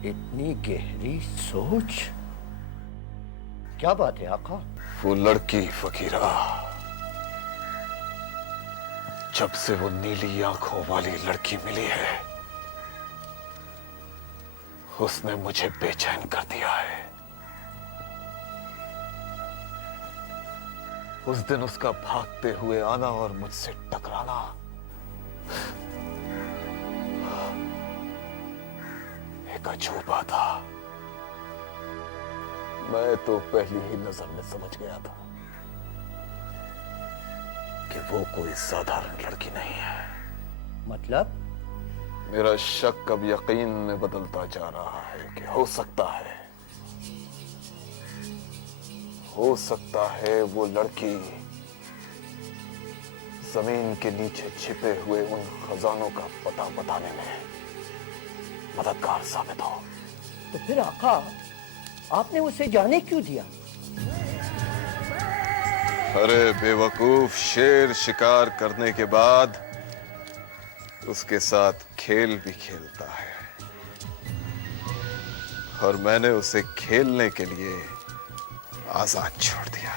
इतनी गहरी सोच, क्या बात है आका? वो लड़की फकीरा, जब से वो नीली आंखों वाली लड़की मिली है, उसने मुझे बेचैन कर दिया है। उस दिन उसका भागते हुए आना और मुझसे टकराना एक अजूबा था। मैं तो पहली ही नजर में समझ गया था कि वो कोई साधारण लड़की नहीं है। मतलब? मेरा शक अब यकीन में बदलता जा रहा है कि हो सकता है वो लड़की जमीन के नीचे छिपे हुए उन खजानों का पता बताने में मददगार साबित हो। तो फिर आका, आपने उसे जाने क्यों दिया? अरे बेवकूफ, शेर शिकार करने के बाद उसके साथ खेल भी खेलता है, और मैंने उसे खेलने के लिए आजाद छोड़ दिया।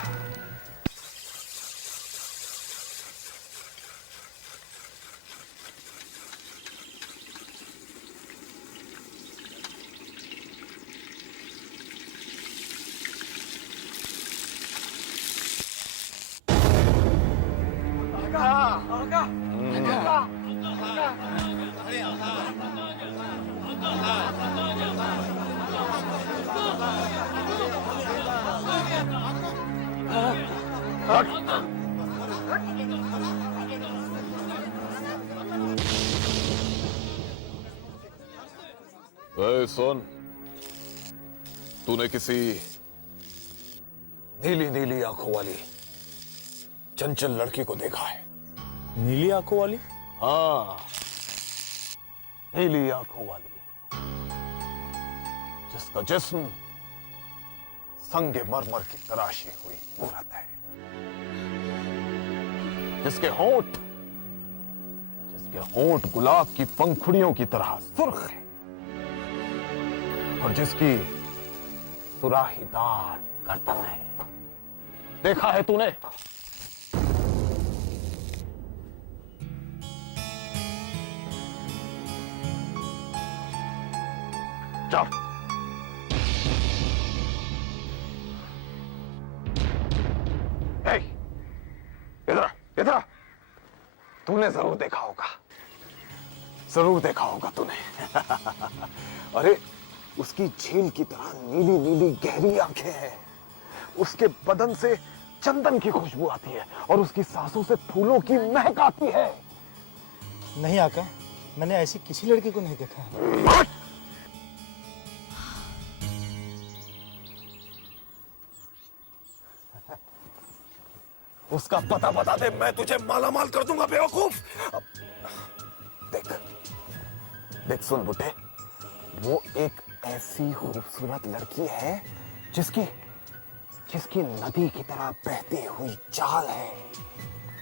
सुन, तूने किसी नीली नीली आंखों वाली चंचल लड़की को देखा है? नीली आंखों वाली? हाँ, नीली आंखों वाली, जिसका जिस्म संगे मरमर की तराशी हुई मूरत है, जिसके होंठ गुलाब की पंखुड़ियों की तरह सुर्ख है, और जिसकी सुराहीदार गर्दन है। देखा है तूने? चल, इधर तूने जरूर देखा होगा तूने। अरे, उसकी झील की तरह नीली नीली गहरी आंखें हैं, उसके बदन से चंदन की खुशबू आती है, और उसकी सांसों से फूलों की महक आती है। नहीं आका, मैंने ऐसी किसी लड़की को नहीं देखा। उसका पता बता दे, मैं तुझे मालामाल कर दूंगा बेवकूफ। देख सुन बुड्ढे, वो एक ऐसी खूबसूरत लड़की है जिसकी नदी की तरह बहती हुई चाल है।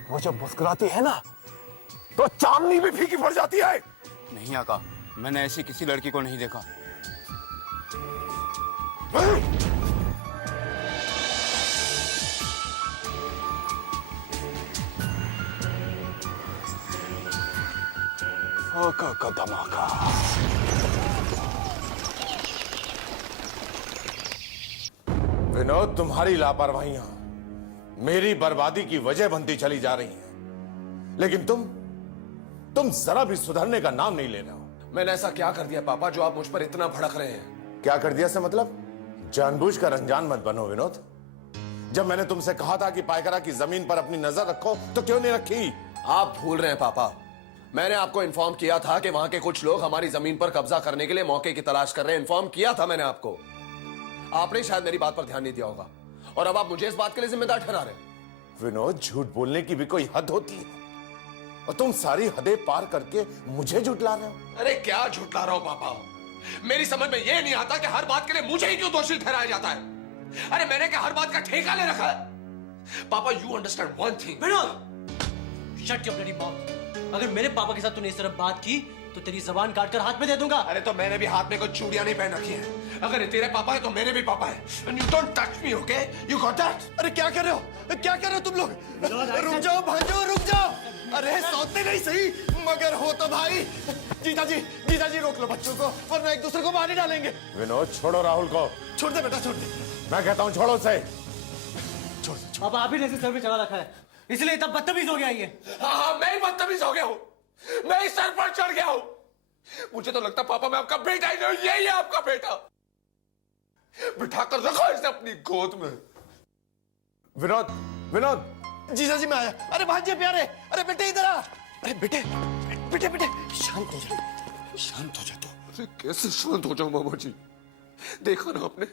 वो जब मुस्कुराती है ना, तो चांदनी भी फीकी पड़ जाती है। नहीं आका, मैंने ऐसी किसी लड़की को नहीं देखा। आका का धमाका। विनोद, तुम्हारी लापरवाहियां मेरी बर्बादी की वजह बनती चली जा रही हैं, लेकिन तुम जरा भी सुधरने का नाम नहीं ले रहे हो। मैंने ऐसा क्या कर दिया पापा जो आप मुझ पर इतना भड़क रहे हैं? क्या कर दिया से मतलब? जानबूझकर अनजान मत बनो विनोद। जब मैंने तुमसे कहा था कि पायकरा की जमीन पर अपनी नजर रखो, तो क्यों नहीं रखी? आप भूल रहे हैं पापा, मैंने आपको इन्फॉर्म किया था कि वहां के कुछ लोग हमारी जमीन पर कब्जा करने के लिए मौके की तलाश कर रहे हैं। इन्फॉर्म किया था मैंने आपको, आपने शायद मेरी बात पर ध्यान नहीं दिया होगा, और अब आप मुझे इस बात के लिए जिम्मेदार ठहरा रहे हैं। विनोद, झूठ बोलने की भी कोई हद होती है, और तुम सारी हदें पार करके मुझे झुठला रहे हो। अरे क्या झुठला रहा हो पापा? मेरी समझ में यह नहीं आता कि हर बात के लिए मुझे ही क्यों दोषी ठहराया जाता है। अरे मैंने क्या हर बात का ठेका ले रखा है? पापा, you understand one thing. Vinod, shut your bloody mouth. अगर मेरे पापा के साथ तूने इस तरह बात की तो तेरी जबान काटकर हाथ में दे दूंगा। अरे तो मैंने भी हाथ में कोई चूड़ियां नहीं पहन रखी है। अगर ये तेरे पापा है तो मेरे भी पापा है। And you don't touch me, okay? You got that? अरे क्या कर रहे हो? क्या कर रहे हो तुम लोग? रुक जाओ भांजो, रुक जाओ। अरे सौते नहीं सही, मगर हो तो भाई। जीजाजी रोक लो बच्चों को, वरना एक दूसरे को मार ही डालेंगे। विनोद छोड़ो राहुल को। छोड़ दे बेटा, छोड़ दे। मैं कहता हूँ छोड़ो उसे। पापा आप ही ने इसे सर पे चढ़ा रखा है, इसलिए तब बदतमीज हो गया ये। हाँ, मैं ही बदतमीज हो गया हूँ। मैं ही सर पर चढ़ गया हूँ। मुझे तो लगता पापा मैं आपका बेटा ही नहीं, यही है आपका बेटा। बिठाकर रखो इसे अपनी गोद में। विनोद जीजाजी मैं आया। अरे भांजे प्यारे, अरे बेटे इधर आ। अरे बेटे शांत हो जा, शांत हो जा तू। अरे कैसे शांत हो जाऊं मामा जी? देखा ना आपने,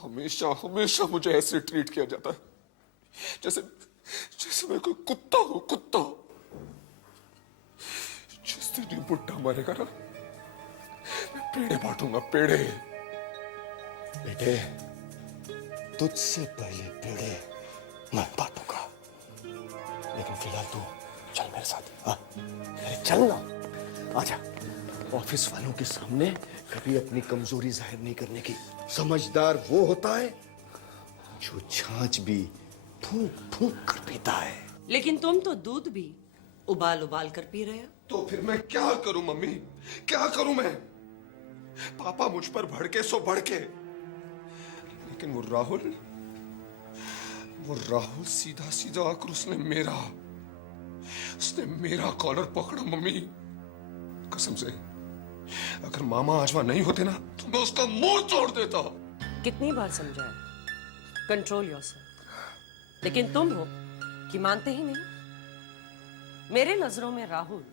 हमेशा मुझे ऐसे ट्रीट किया जाता है जैसे मैं कोई कुत्ता हूं, कुत्ता। जिस दिन ये बुड्ढा मरेगा ना, मैं पेड़े बांटूंगा, पेड़े। बेटे, तुझसे पहले पेड़े मैं बांटूंगा, लेकिन फिलहाल तू चल मेरे साथ। हाँ, अरे चल ना, आजा। ऑफिस वालों के सामने कभी अपनी कमजोरी जाहिर नहीं करने की। समझदार वो होता है जो छाछ भी फूंक फूंक कर पीता है। लेकिन तुम तो दूध भी उबाल उबाल कर पी रहे हो। तो फिर मैं क्या करूं मम्मी, क्या करूं मैं? पापा मुझ पर भड़के सो भड़के, लेकिन वो राहुल सीधा सीधा आकर उसने मेरा कॉलर पकड़ा मम्मी। कसम से, अगर मामा आजवा नहीं होते ना तो मैं उसका मुंह तोड़ देता। कितनी बार समझाया, कंट्रोल योरसेल्फ, लेकिन तुम हो कि मानते ही नहीं। मेरे नजरों में राहुल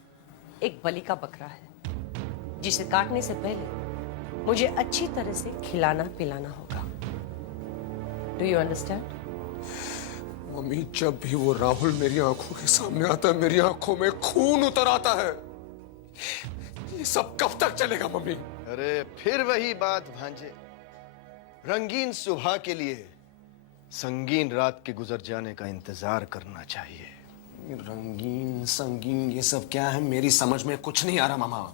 एक बलि का बकरा है, जिसे काटने से पहले मुझे अच्छी तरह से खिलाना पिलाना होगा। Do you understand? मम्मी, जब भी वो राहुल मेरी आंखों के सामने आता है, मेरी आंखों में खून उतर आता है। ये सब कब तक चलेगा मम्मी? अरे फिर वही बात भांजे, रंगीन सुबह के लिए संगीन रात के गुजर जाने का इंतजार करना चाहिए। रंगीन संगीन ये सब क्या है, मेरी समझ में कुछ नहीं आ रहा मामा।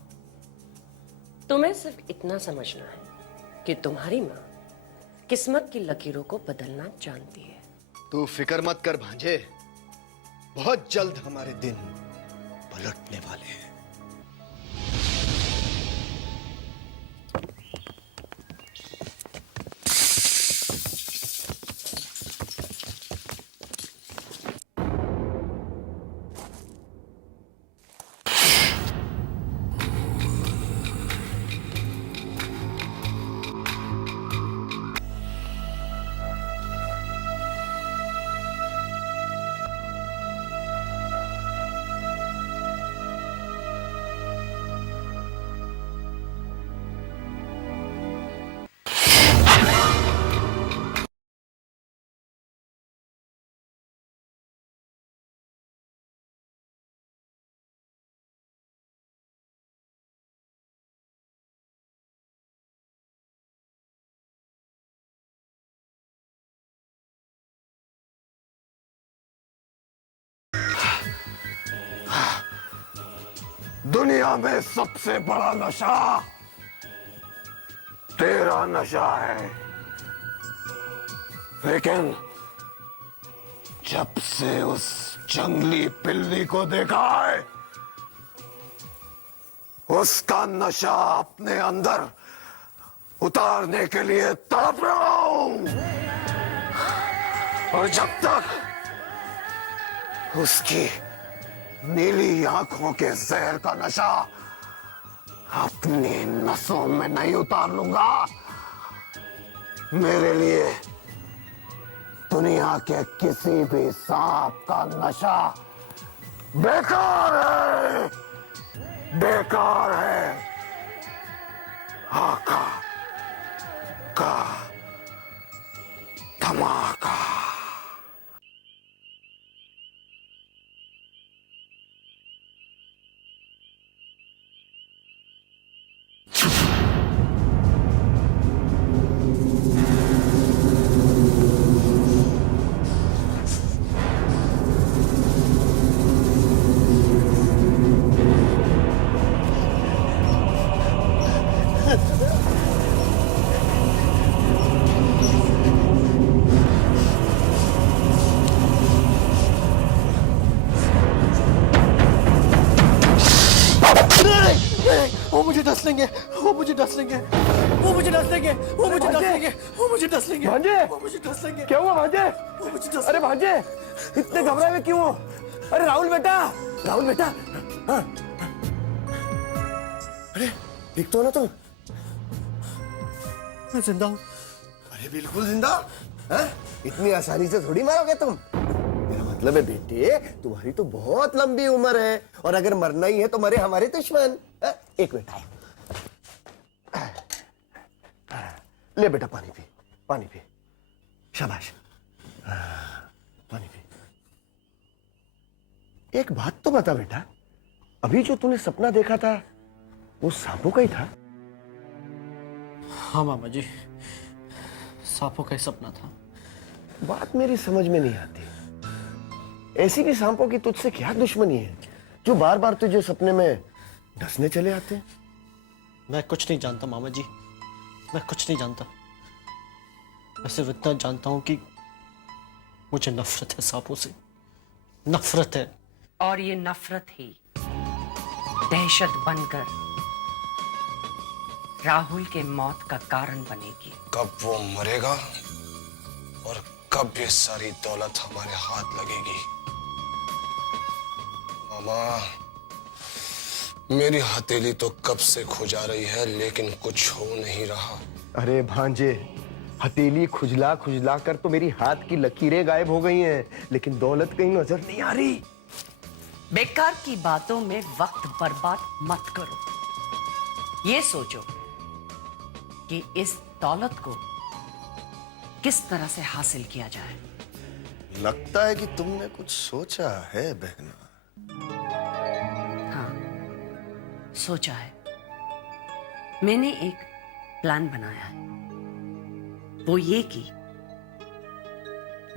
तुम्हें सिर्फ इतना समझना है कि तुम्हारी माँ किस्मत की लकीरों को बदलना जानती है। तू फिक्र मत कर भांजे, बहुत जल्द हमारे दिन पलटने वाले हैं। दुनिया में सबसे बड़ा नशा तेरा नशा है, लेकिन जब से उस जंगली पिल्ली को देखा है, उसका नशा अपने अंदर उतारने के लिए तड़प रहा हूं। और जब तक उसकी नीली आंखों के जहर का नशा अपनी नसों में नहीं उतार लूंगा, मेरे लिए दुनिया के किसी भी सांप का नशा बेकार है, बेकार है। आका का धमाका। वो मुझे डस लेंगे, वो मुझे डस लेंगे, वो मुझे डस लेंगे, वो मुझे डस लेंगे, वो मुझे डस लेंगे, भांजे वो मुझे डस लेंगे। क्या हुआ भांजे? वो मुझे डस अरे भांजे इतने घबराए हुए क्यों हो? अरे राहुल बेटा, राहुल बेटा, हाँ। अरे दिख तो ना तुम? मैं जिंदा हूँ। अरे बिल्कुल जिंदा। हाँ? इतनी आसानी से थोड़ी मारोगे तुम। मेरा मतलब है बेटे, तुम्हारी तो बहुत लंबी उम्र है और अगर मरना ही है तो मरे हमारे दुश्मन। हाँ? एक मिनट ले बेटा, पानी पी, पानी पी, शाबाश, पानी पी। एक बात तो बता बेटा, अभी जो तूने सपना देखा था वो सांपों का ही था? हाँ मामा जी, सांपों का ही सपना था। बात मेरी समझ में नहीं आती। ऐसी भी सांपों की तुझसे क्या दुश्मनी है जो बार बार तुझे सपने में डसने चले आते हैं? मैं कुछ नहीं जानता मामा जी, मैं कुछ नहीं जानता। मैं सिर्फ इतना जानता हूं कि मुझे नफरत है सांपों से, नफरत है। और ये नफरत ही दहशत बनकर राहुल के मौत का कारण बनेगी। कब वो मरेगा और कब ये सारी दौलत हमारे हाथ लगेगी। मामा, मेरी हथेली तो कब से खुजा रही है लेकिन कुछ हो नहीं रहा। अरे भांजे, हथेली खुजला खुजला कर तो मेरी हाथ की लकीरें गायब हो गई हैं, लेकिन दौलत कहीं नजर नहीं आ रही। बेकार की बातों में वक्त बर्बाद मत करो। ये सोचो कि इस दौलत को किस तरह से हासिल किया जाए। लगता है कि तुमने कुछ सोचा है बहना। हाँ, सोचा है। मैंने एक प्लान बनाया है। वो ये कि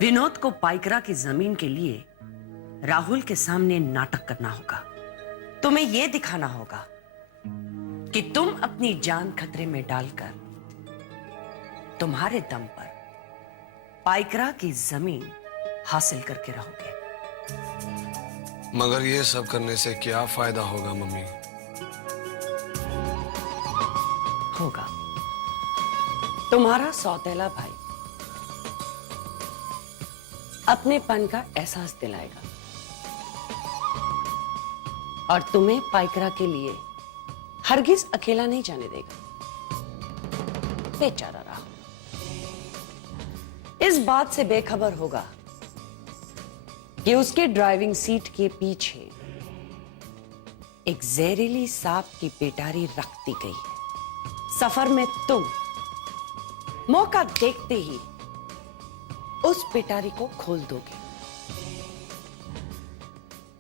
विनोद को पाइकरा की जमीन के लिए राहुल के सामने नाटक करना होगा। तुम्हें यह दिखाना होगा कि तुम अपनी जान खतरे में डालकर तुम्हारे दम पर पाइकरा की जमीन हासिल करके रहोगे। मगर ये सब करने से क्या फायदा होगा मम्मी? होगा, तुम्हारा सौतेला भाई अपनेपन का एहसास दिलाएगा और तुम्हें पाइकरा के लिए हरगिज अकेला नहीं जाने देगा। बेचारा राहुल इस बात से बेखबर होगा कि उसके ड्राइविंग सीट के पीछे एक जहरीली सांप की पेटारी रख दी गई है। सफर में तुम मौका देखते ही उस पेटारी को खोल दोगे।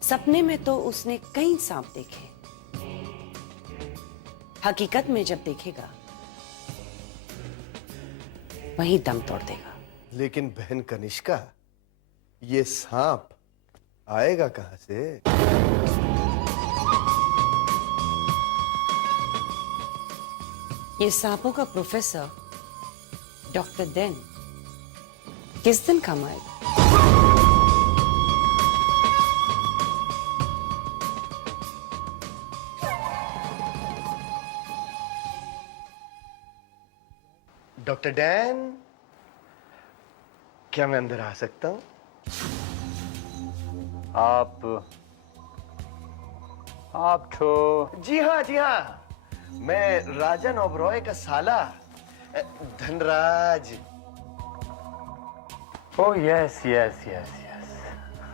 सपने में तो उसने कई सांप देखे, हकीकत में जब देखेगा वहीं दम तोड़ देगा। लेकिन बहन कनिष्का, ये सांप आएगा कहां से? ये सांपों का प्रोफेसर डॉक्टर देन किस दिन काम आएगा? डॉक्टर डैन, क्या मैं अंदर आ सकता हूं? आप तो जी हाँ, जी हाँ, मैं राजन ओबरॉय का साला धनराज। ओ यस यस यस यस,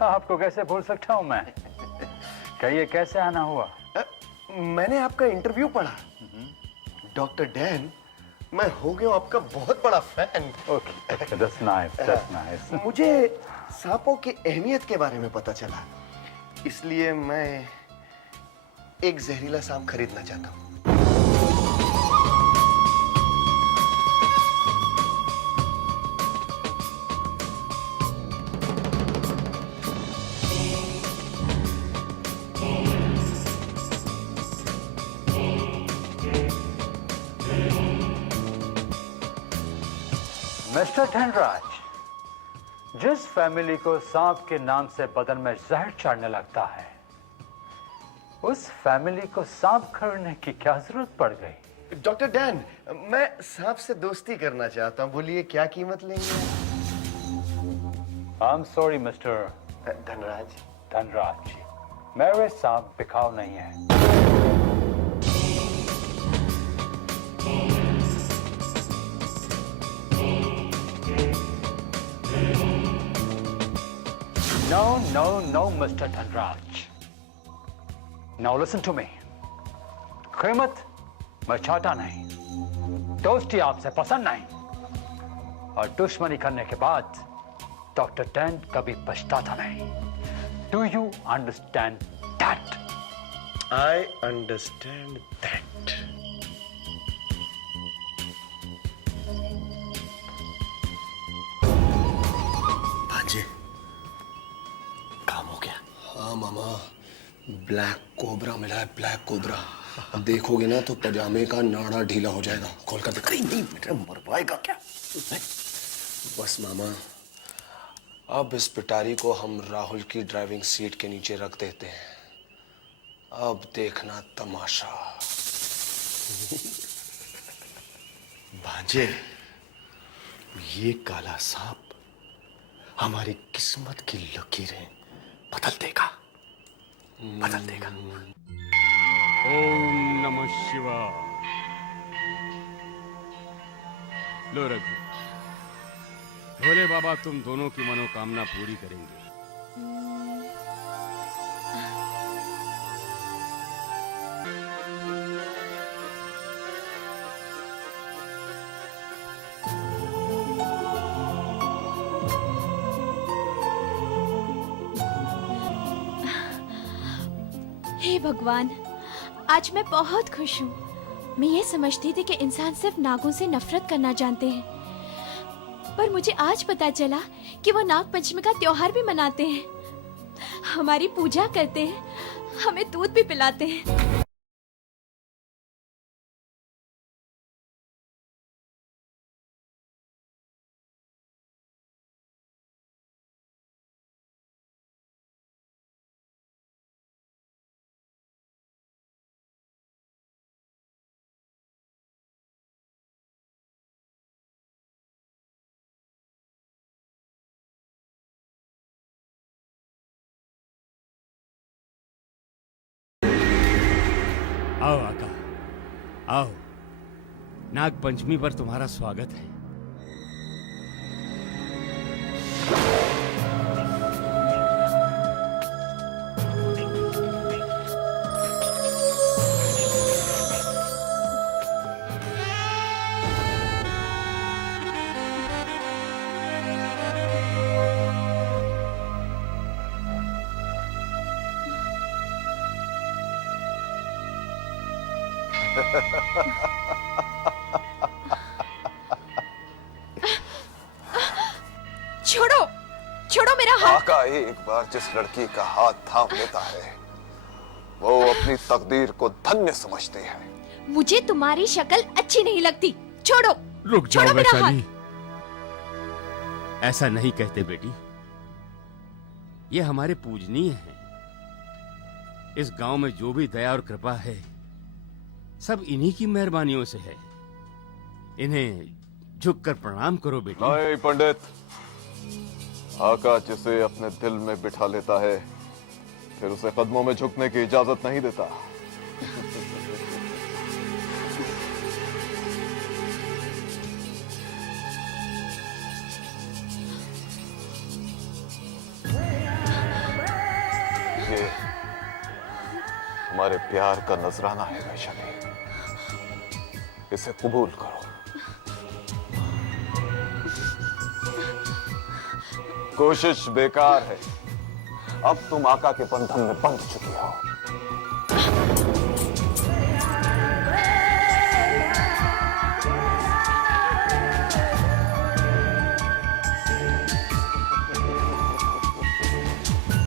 आपको कैसे भूल सकता हूं मैं। कहिए कैसे आना हुआ? मैंने आपका इंटरव्यू पढ़ा। डॉक्टर डैन, मैं हो गया आपका बहुत बड़ा fan. Okay, that's nice, that's nice. मुझे सांपों की अहमियत के बारे में पता चला, इसलिए मैं एक जहरीला सांप खरीदना चाहता हूं। मिस्टर धनराज, जिस फैमिली को सांप के नाम से बदन में जहर चढ़ने लगता है उस फैमिली को सांप करने की क्या जरूरत पड़ गई? डॉक्टर डैन, मैं सांप से दोस्ती करना चाहता हूँ, बोलिए क्या कीमत लेंगे? I am sorry mister Dhanraj ji, मेरे सांप बिकाऊ नहीं है। No, Mr. Dhanraj. Now listen to me. कीमत मैं चाहता नहीं, दोस्ती आपसे पसंद नहीं, और दुश्मनी करने के बाद डॉक्टर डैन कभी पछताता नहीं। Do you understand that? I understand that. भांजे, काम हो गया। हाँ मामा, ब्लैक कोबरा मिला है, ब्लैक कोबरा। देखोगे ना तो पजामे का नाड़ा ढीला हो जाएगा। खोल कर दिखा। नहीं बेटा, मरवाएगा क्या? बस मामा, अब इस पिटारी को हम राहुल की ड्राइविंग सीट के नीचे रख देते हैं। अब देखना तमाशा। भांजे, ये काला सांप हमारी किस्मत की लकीरें बदल देगा, बदल देगा। ओम नमः शिवाय। लो रघु, भोले बाबा तुम दोनों की मनोकामना पूरी करेंगे। हे भगवान, आज मैं बहुत खुश हूँ। मैं ये समझती थी कि इंसान सिर्फ नागों से नफरत करना जानते हैं, पर मुझे आज पता चला कि वो नाग पंचमी का त्योहार भी मनाते हैं, हमारी पूजा करते हैं, हमें दूध भी पिलाते हैं। आओ आका, आओ। नाग पंचमी पर तुम्हारा स्वागत है। छोड़ो, छोड़ो मेरा हाथ। आका एक बार जिस लड़की का हाथ थाम लेता है, वो अपनी तकदीर को धन्य समझते हैं। मुझे तुम्हारी शक्ल अच्छी नहीं लगती, छोड़ो। रुक जाओ छोड़ो मेरा वैशाली, ऐसा नहीं कहते बेटी। ये हमारे पूजनीय हैं। इस गांव में जो भी दया और कृपा है, सब इन्हीं की मेहरबानियों से है। इन्हें झुककर प्रणाम करो बेटी। नहीं पंडित, आका जिसे अपने दिल में बिठा लेता है, फिर उसे कदमों में झुकने की इजाजत नहीं देता। ये हमारे प्यार का नजराना है वैशाली, इसे कबूल करो। कोशिश बेकार है, अब तुम आका के बंधन में बंध चुकी हो।